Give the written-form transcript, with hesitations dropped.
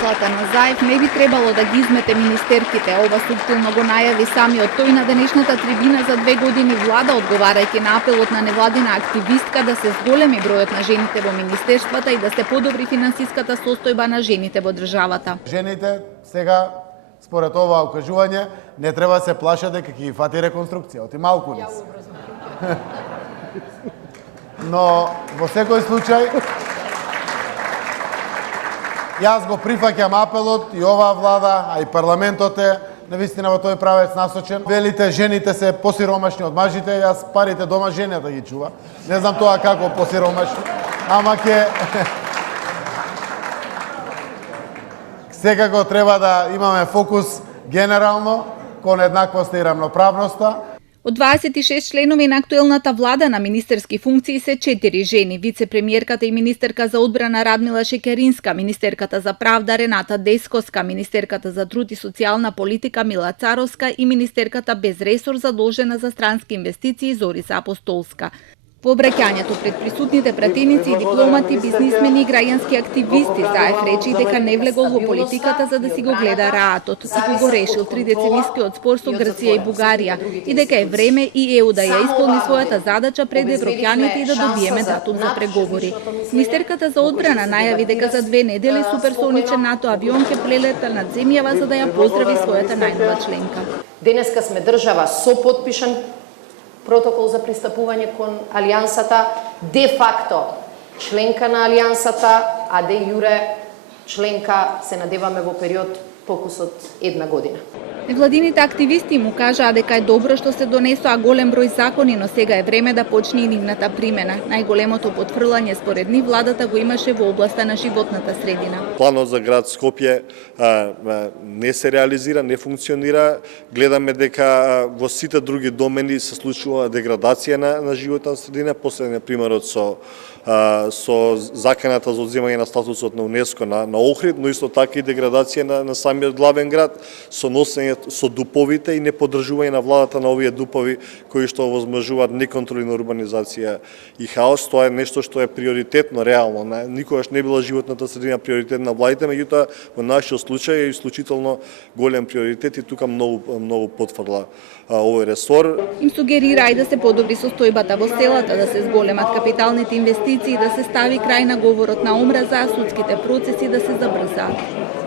Златана Заев не би требало да ги измете министерките. Ова суптилно го најави самиот тој на денешната трибина за 2 години влада, одговарајќи на апелот на невладина активистка да се зголеми бројот на жените во министерствата и да се подобри финансиската состојба на жените во државата. Жените сега, според ова укажување, не треба да се плашат дека ќе ги фати реконструкција, оти малку не се. Но во секој случај јас го прифаќам апелот и оваа влада, а и парламентот е навистина во тој правец насочен. Велите жените се посиромашни од мажите, јас парите дома жената ги чува. Не знам тоа како посиромашни, ама секако треба да имаме фокус генерално кон еднаквоста и рамноправноста. Од 26 членови на актуелната влада на министерски функции се 4 жени: вице-премиерката и министерка за одбрана Радмила Шекеринска, министерката за правда Рената Дескоска, министерката за труд и социјална политика Мила Царовска и министерката без ресор задолжена за странски инвестиции Зорица Апостолска. По обраќањето пред присутните пратеници и дипломати, бизнисмени и граѓански активисти, Заев речи дека не влегол во политиката за да си го гледа раатот, туку го решил 30-денискиот спор со Грција и Бугарија и дека е време и ЕУ да ја исполни својата задача пред европјаните и да добиеме датум за преговори. Министерката за одбрана најави дека за 2 недели суперсоничен НАТО авион ќе прелета над земјава за да ја поздрави својата најнова членка. Денеска сме држава со потпишан протокол за пристапување кон Алијансата, де факто членка на Алијансата, а де јуре членка се надеваме во период покус од 1 година. Невладините активисти му кажаа дека е добро што се донесоа голем број закони, но сега е време да почне и нивната примена. Најголемото потфрлање според нив владата го имаше во областа на животната средина. Планот за град Скопје не се реализира, не функционира. Гледаме дека во сите други домени се случува деградација на животната средина. Последниот примерот со заканата за одземање на статусот на УНЕСКО на Охрид, но исто така и деградација на самиот главен град, со носење со дуповите и неподржување на владата на овие дупови кои што овозможуваат неконтролирана урбанизација и хаос. Тоа е нешто што е приоритетно реално. Никогаш не била животната средина приоритет на владите, меѓутоа во нашиот случај е исклучително голем приоритет и тука многу потфрла овој ресор. Им сугерира и да се подобри состојбата во селата, да се зголемат капиталните инвестиции, да се стави крај на говорот на омраза, а судските процеси да се забрзаат.